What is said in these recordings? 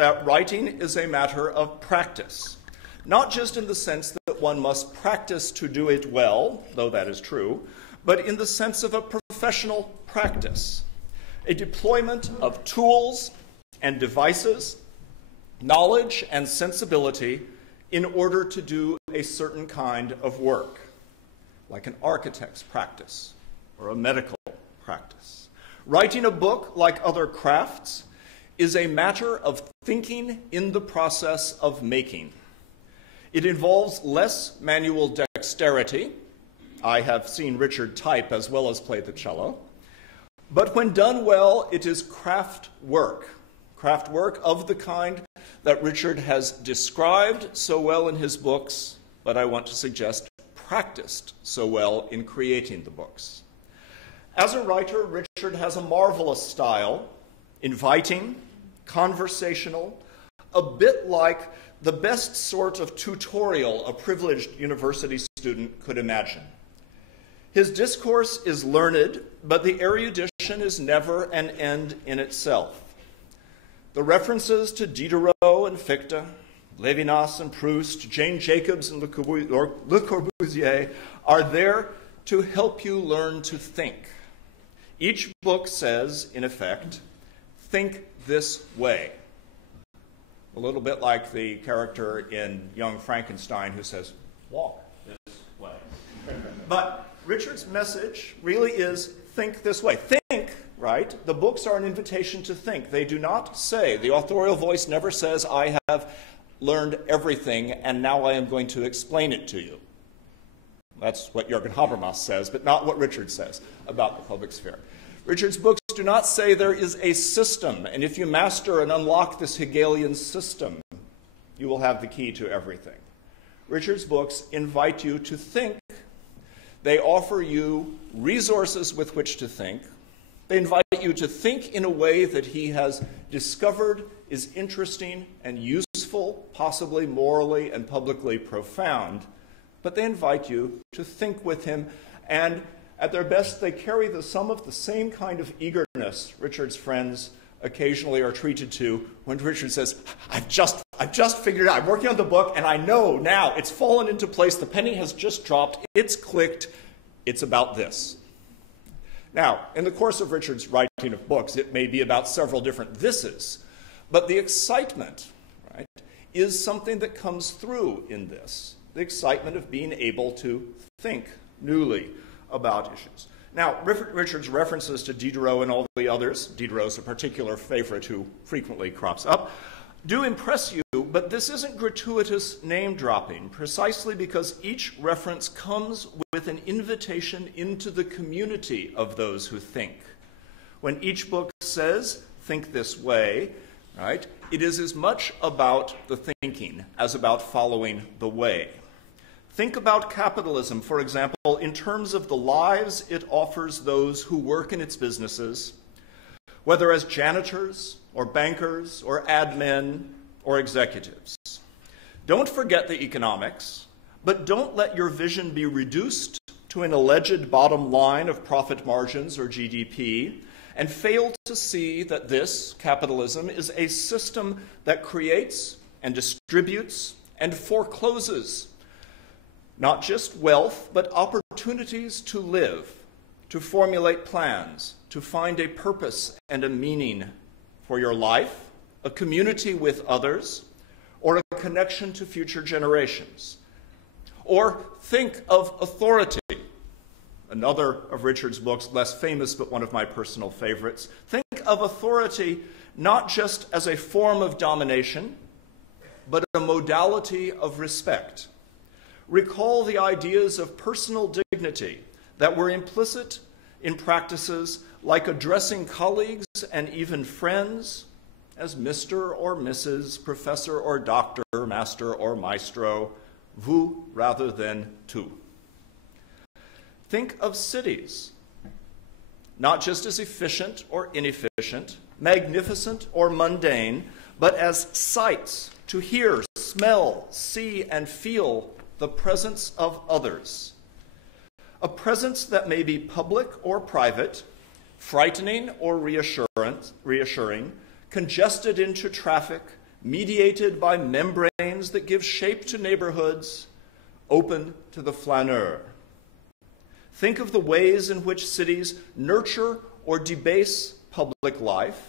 that writing is a matter of practice, not just in the sense that one must practice to do it well, though that is true, but in the sense of a professional practice, a deployment of tools and devices, knowledge and sensibility in order to do a certain kind of work, like an architect's practice or a medical practice. Writing a book, like other crafts, is a matter of thinking in the process of making. It involves less manual dexterity. I have seen Richard type as well as play the cello. But when done well, it is craft work of the kind that Richard has described so well in his books, but I want to suggest practiced so well in creating the books. As a writer, Richard has a marvelous style, inviting, conversational, a bit like the best sort of tutorial a privileged university student could imagine. His discourse is learned, but the erudition is never an end in itself. The references to Diderot and Fichte, Lévinas and Proust, Jane Jacobs and Le Corbusier are there to help you learn to think. Each book says, in effect, think this way. A little bit like the character in Young Frankenstein who says, walk this way. But Richard's message really is think this way. Think, right? The books are an invitation to think. They do not say, the authorial voice never says, I have learned everything and now I am going to explain it to you. That's what Jürgen Habermas says, but not what Richard says about the public sphere. Richard's books do not say there is a system, and if you master and unlock this Hegelian system, you will have the key to everything. Richard's books invite you to think. They offer you resources with which to think. They invite you to think in a way that he has discovered is interesting and useful, possibly morally and publicly profound. But they invite you to think with him, and at their best, they carry some of the same kind of eagerness Richard's friends occasionally are treated to when Richard says, I've just figured it out. I'm working on the book, and I know now it's fallen into place. The penny has just dropped. It's clicked. It's about this. Now, in the course of Richard's writing of books, it may be about several different thises, but the excitement, right, is something that comes through in this, the excitement of being able to think newly about issues. Now, Richard's references to Diderot and all the others, Diderot's a particular favorite who frequently crops up, do impress you, but this isn't gratuitous name-dropping, precisely because each reference comes with an invitation into the community of those who think. When each book says, think this way, right, it is as much about the thinking as about following the way. Think about capitalism, for example, in terms of the lives it offers those who work in its businesses, whether as janitors or bankers or admin or executives. Don't forget the economics, but don't let your vision be reduced to an alleged bottom line of profit margins or GDP, and fail to see that this, capitalism, is a system that creates and distributes and forecloses not just wealth, but opportunities to live, to formulate plans, to find a purpose and a meaning for your life, a community with others, or a connection to future generations. Or think of authority, another of Richard's books, less famous but one of my personal favorites. Think of authority not just as a form of domination, but a modality of respect. Recall the ideas of personal dignity that were implicit in practices like addressing colleagues and even friends as Mr. or Mrs., Professor or Doctor, Master or Maestro, vous rather than tu. Think of cities, not just as efficient or inefficient, magnificent or mundane, but as sites to hear, smell, see, and feel the presence of others. A presence that may be public or private, frightening or reassuring, congested into traffic, mediated by membranes that give shape to neighborhoods, open to the flaneur. Think of the ways in which cities nurture or debase public life.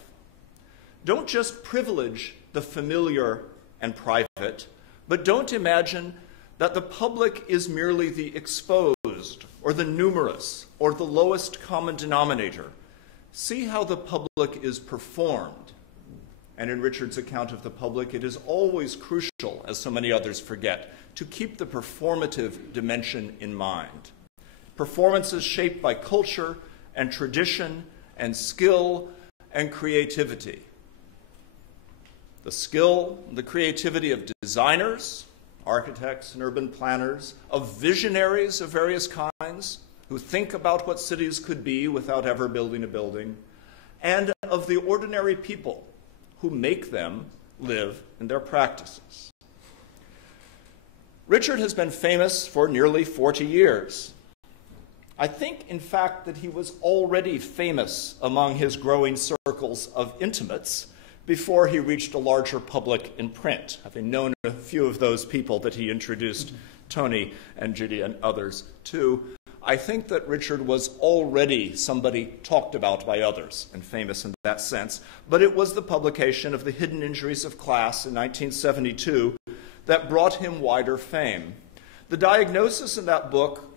Don't just privilege the familiar and private, but don't imagine that the public is merely the exposed or the numerous or the lowest common denominator. See how the public is performed. And in Richard's account of the public, it is always crucial, as so many others forget, to keep the performative dimension in mind. Performances shaped by culture and tradition and skill and creativity. The skill, the creativity of designers, architects and urban planners, of visionaries of various kinds who think about what cities could be without ever building a building, and of the ordinary people who make them live in their practices. Richard has been famous for nearly 40 years. I think, in fact, that he was already famous among his growing circles of intimates before he reached a larger public in print, having known a few of those people that he introduced Tony and Judy and others to. I think that Richard was already somebody talked about by others and famous in that sense, but it was the publication of The Hidden Injuries of Class in 1972 that brought him wider fame. The diagnosis in that book,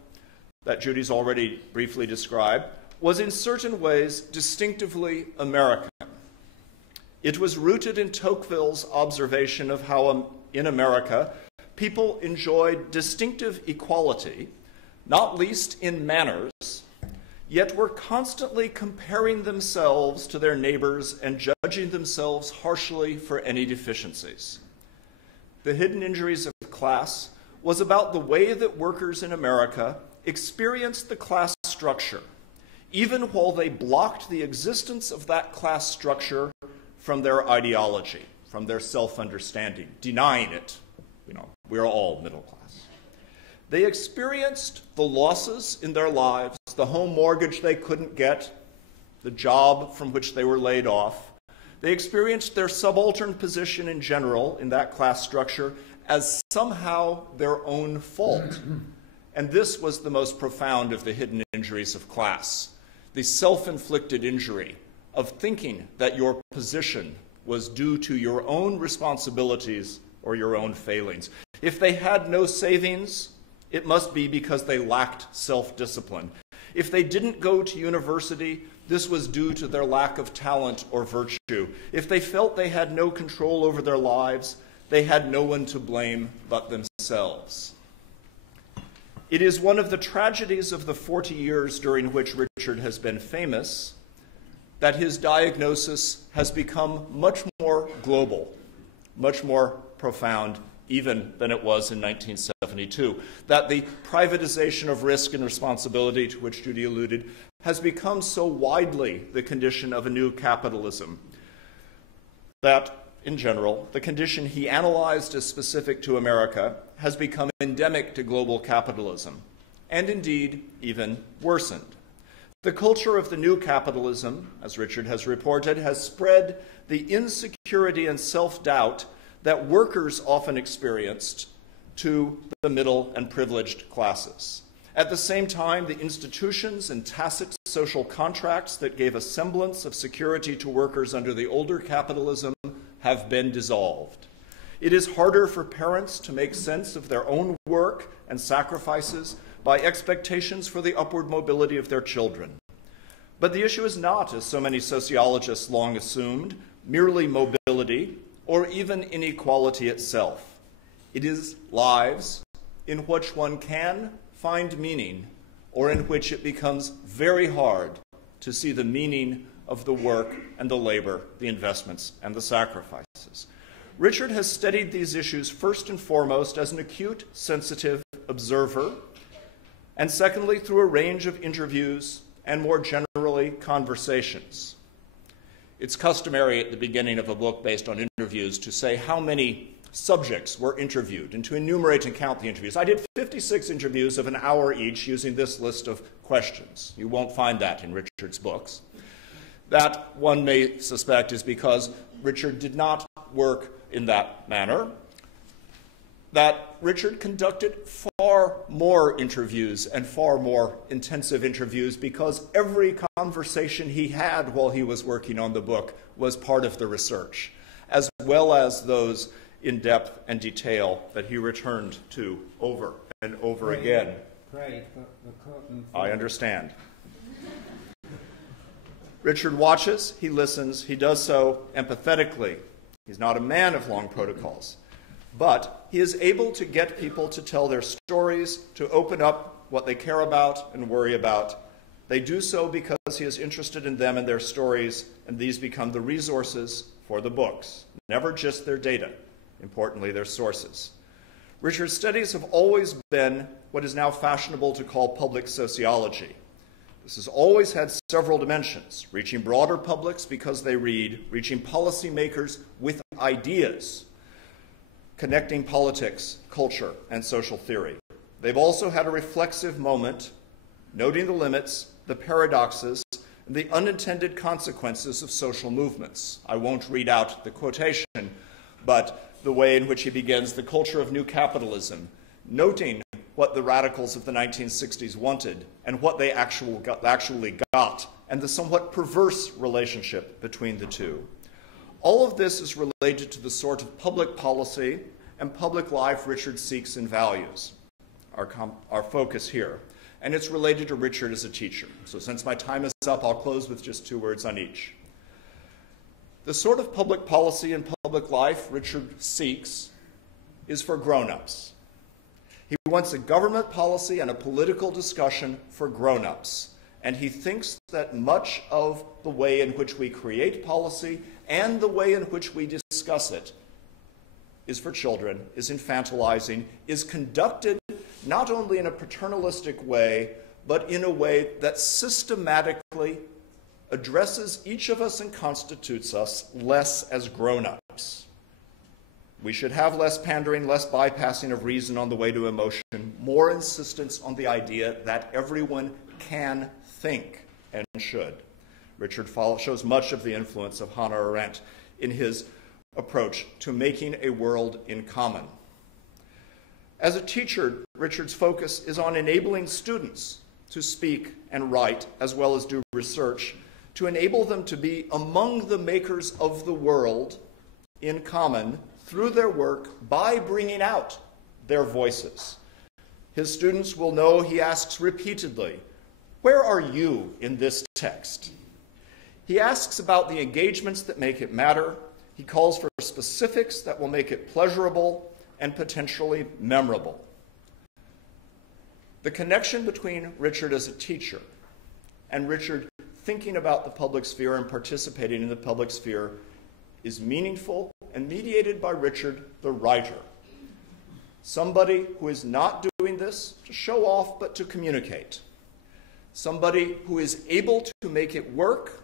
that Judy's already briefly described, was in certain ways distinctively American. It was rooted in Tocqueville's observation of how in America people enjoyed distinctive equality, not least in manners, yet were constantly comparing themselves to their neighbors and judging themselves harshly for any deficiencies. The Hidden Injuries of Class was about the way that workers in America experienced the class structure, even while they blocked the existence of that class structure from their ideology, from their self-understanding, denying it. We're all middle class. They experienced the losses in their lives, the home mortgage they couldn't get, the job from which they were laid off. They experienced their subaltern position in general in that class structure as somehow their own fault. And this was the most profound of the hidden injuries of class, the self-inflicted injury of thinking that your position was due to your own responsibilities or your own failings. If they had no savings, it must be because they lacked self-discipline. If they didn't go to university, this was due to their lack of talent or virtue. If they felt they had no control over their lives, they had no one to blame but themselves. It is one of the tragedies of the 40 years during which Richard has been famous that his diagnosis has become much more global, much more profound even than it was in 1972. That the privatization of risk and responsibility, to which Judy alluded, has become so widely the condition of a new capitalism that, in general, the condition he analyzed as specific to America has become endemic to global capitalism, and indeed even worsened. The culture of the new capitalism, as Richard has reported, has spread the insecurity and self-doubt that workers often experienced to the middle and privileged classes. At the same time, the institutions and tacit social contracts that gave a semblance of security to workers under the older capitalism have been dissolved. It is harder for parents to make sense of their own work and sacrifices by expectations for the upward mobility of their children. But the issue is not, as so many sociologists long assumed, merely mobility or even inequality itself. It is lives in which one can find meaning, or in which it becomes very hard to see the meaning of the work and the labor, the investments and the sacrifices. Richard has studied these issues first and foremost as an acute, sensitive observer, and secondly through a range of interviews and more generally conversations. It's customary at the beginning of a book based on interviews to say how many subjects were interviewed and to enumerate and count the interviews. I did 56 interviews of an hour each using this list of questions. You won't find that in Richard's books. That, one may suspect, is because Richard did not work in that manner, that Richard conducted far more interviews and far more intensive interviews because every conversation he had while he was working on the book was part of the research, as well as those in depth and detail that he returned to over and over again. I understand. Richard watches, he listens, he does so empathetically. He's not a man of long protocols. But he is able to get people to tell their stories, to open up what they care about and worry about. They do so because he is interested in them and their stories, and these become the resources for the books, never just their data, importantly, their sources. Richard's studies have always been what is now fashionable to call public sociology. This has always had several dimensions, reaching broader publics because they read, reaching policymakers with ideas, connecting politics, culture, and social theory. They've also had a reflexive moment, noting the limits, the paradoxes, and the unintended consequences of social movements. I won't read out the quotation, but the way in which he begins the culture of new capitalism, noting what the radicals of the 1960s wanted and what they actually got, and the somewhat perverse relationship between the two. All of this is related to the sort of public policy and public life Richard seeks and values, our focus here. And it's related to Richard as a teacher. So since my time is up, I'll close with just 2 words on each. The sort of public policy and public life Richard seeks is for grown-ups. He wants a government policy and a political discussion for grown-ups. And he thinks that much of the way in which we create policy and the way in which we discuss it is for children, is infantilizing, is conducted not only in a paternalistic way, but in a way that systematically addresses each of us and constitutes us less as grown-ups. We should have less pandering, less bypassing of reason on the way to emotion, more insistence on the idea that everyone can think and should. Richard shows much of the influence of Hannah Arendt in his approach to making a world in common. As a teacher, Richard's focus is on enabling students to speak and write, as well as do research, to enable them to be among the makers of the world in common through their work by bringing out their voices. His students will know he asks repeatedly, "Where are you in this text?" He asks about the engagements that make it matter. He calls for specifics that will make it pleasurable and potentially memorable. The connection between Richard as a teacher and Richard thinking about the public sphere and participating in the public sphere is meaningful and mediated by Richard, the writer. Somebody who is not doing this to show off, but to communicate. Somebody who is able to make it work